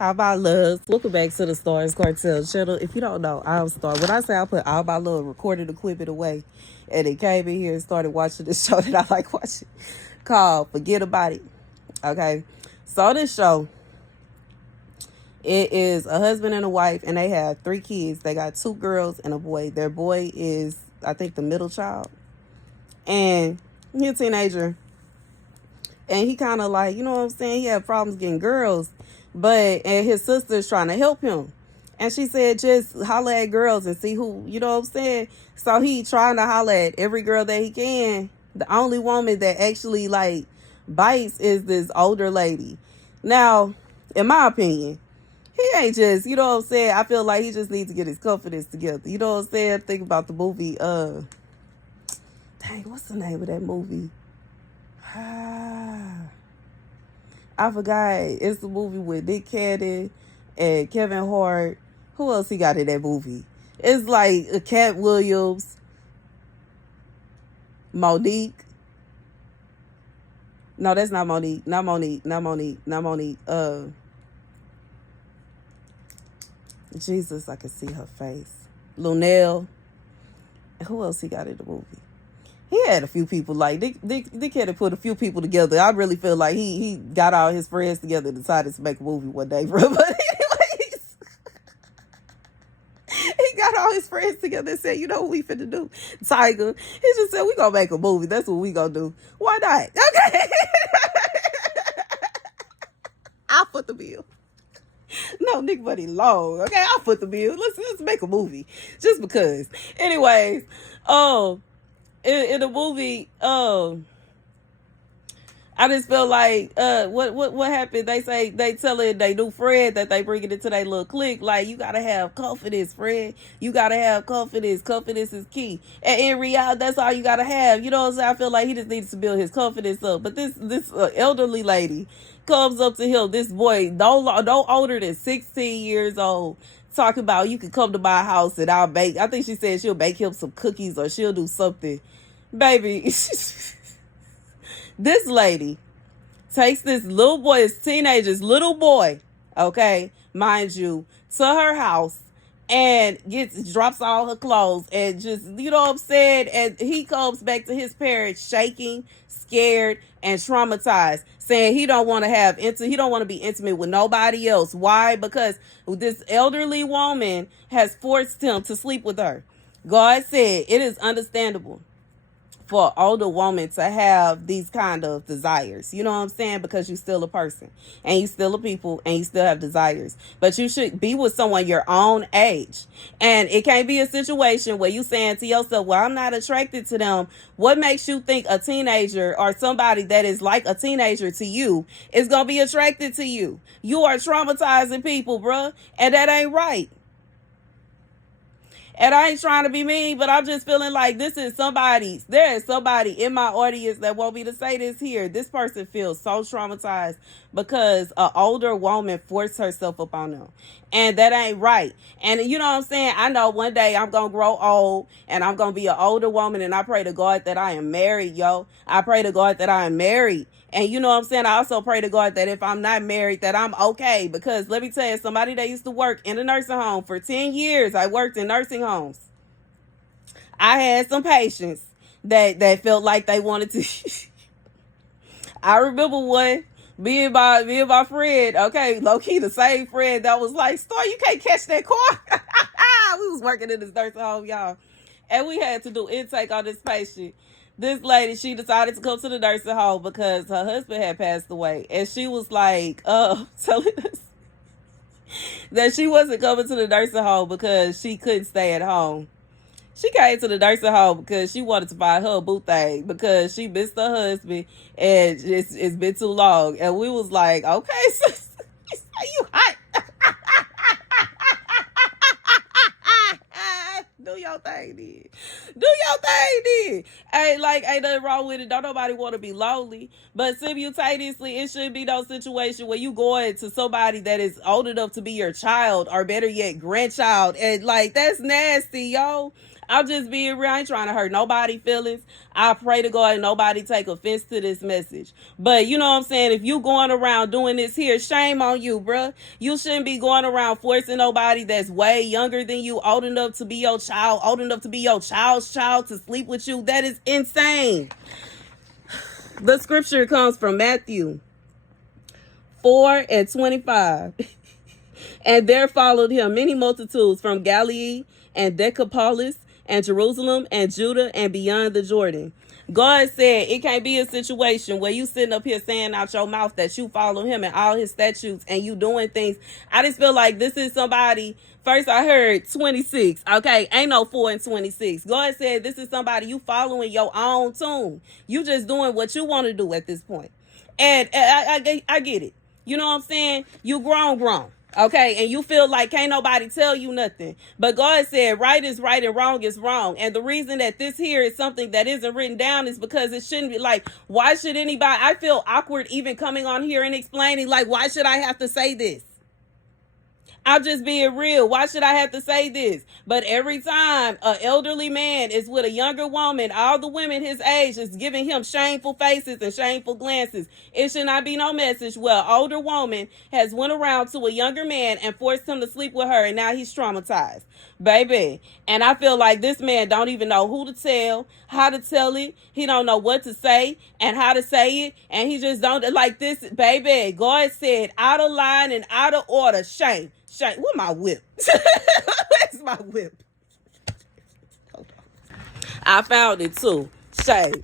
How about loves? Welcome back to the Starscartel channel. If you don't know, I'm Star. When I say I put all my little recording equipment away, and it came in here and started watching this show that I like watching, called Forget About It. Okay, so this show, it is a husband and a wife, and they have 3 kids. They got 2 girls and a boy. Their boy is, I think, the middle child, and he's a teenager. And he kind of like, you know what I'm saying? He had problems getting girls, and his sister's trying to help him. And she said, just holler at girls and see who, you know what I'm saying? So he trying to holler at every girl that he can. The only woman that actually like bites is this older lady. Now, in my opinion, he ain't just, you know what I'm saying? I feel like he just needs to get his confidence together. You know what I'm saying? Think about the movie, dang, what's the name of that movie? I forgot. It's the movie with Nick Cannon and Kevin Hart. Who else he got in that movie? It's like Cat Williams, Monique. No, that's not Monique. Not Monique. Jesus, I can see her face. Lunel. Who else he got in the movie? He had a few people, like, Dick had to put a few people together. I really feel like he got all his friends together and decided to make a movie one day, bro. But anyways, he got all his friends together and said, you know what we finna do? Tiger. He just said, we gonna make a movie. That's what we gonna do. Why not? Okay. I'll foot the bill. No, Nick Buddy long. Okay, I'll foot the bill. Let's make a movie. Just because. Anyways, in the movie, I just feel like what happened? They say they telling they new friend that they bring it into their little clique. Like, you gotta have confidence, friend. You gotta have confidence. Confidence is key. And in reality, that's all you gotta have. You know what I'm saying? I feel like he just needs to build his confidence up. But this elderly lady comes up to him. This boy, no older than 16 years old. Talking about, you can come to my house and I'll bake. I think she said she'll bake him some cookies or she'll do something. Baby, this lady takes this little boy, this teenager's little boy, okay, mind you, to her house and drops all her clothes and just, you know what I'm saying? And he comes back to his parents shaking, scared, and traumatized, saying he don't want to be intimate with nobody else. Why? Because this elderly woman has forced him to sleep with her. God said it is understandable for an older woman to have these kind of desires. You know what I'm saying? Because you're still a person and you still a people and you still have desires. But you should be with someone your own age. And it can't be a situation where you saying to yourself, well, I'm not attracted to them. What makes you think a teenager or somebody that is like a teenager to you is going to be attracted to you? You are traumatizing people, bruh. And that ain't right. And I ain't trying to be mean, but I'm just feeling like there is somebody in my audience that want me to say this here. This person feels so traumatized because an older woman forced herself upon them. And that ain't right. And you know what I'm saying? I know one day I'm going to grow old and I'm going to be an older woman, and I pray to God that I am married, yo. I pray to God that I am married. And you know what I'm saying? I also pray to God that if I'm not married, that I'm okay. Because let me tell you, somebody that used to work in a nursing home for 10 years, I worked in nursing homes. I had some patients that felt like they wanted to. I remember one, me and my friend, okay, low-key the same friend that was like, Star, you can't catch that car. We was working in this nursing home, y'all. And we had to do intake on this patient. This lady, she decided to come to the nursing home because her husband had passed away. And she was like, telling us that she wasn't coming to the nursing home because she couldn't stay at home. She came to the nursing home because she wanted to buy her a boo thing because she missed her husband and it's been too long. And we was like, okay, sis, you hot. Do your thing, then. Ain't nothing wrong with it. Don't nobody want to be lonely. But simultaneously, it should be no situation where you going to somebody that is old enough to be your child, or better yet, grandchild. And like, that's nasty, yo. I'm just being real. I ain't trying to hurt nobody's feelings. I pray to God nobody take offense to this message. But you know what I'm saying? If you going around doing this here, shame on you, bruh. You shouldn't be going around forcing nobody that's way younger than you, old enough to be your child, old enough to be your child's child to sleep with you. That is insane. The scripture comes from Matthew 4:25. And there followed him many multitudes from Galilee and Decapolis and Jerusalem and Judah and beyond the Jordan. God said it can't be a situation where you sitting up here saying out your mouth that you follow him and all his statutes and you doing things. I just feel like this is somebody. First I heard 26. Okay, ain't no 4 and 26. God said this is somebody you following your own tune. You just doing what you want to do at this point. And I get it. You know what I'm saying? You grown. Okay, and you feel like can't nobody tell you nothing. But God said right is right and wrong is wrong. And the reason that this here is something that isn't written down is because it shouldn't be like, why should anybody, I feel awkward even coming on here and explaining, like, why should I have to say this? I'm just being real. Why should I have to say this? But every time an elderly man is with a younger woman, all the women his age is giving him shameful faces and shameful glances. It should not be no message where an older woman has went around to a younger man and forced him to sleep with her, and now he's traumatized. Baby. And I feel like this man don't even know who to tell, how to tell it. He don't know what to say and how to say it. And he just don't like this. Baby, God said out of line and out of order. Shame. Where's my whip? Where's my whip? Hold on. I found it too. Shame.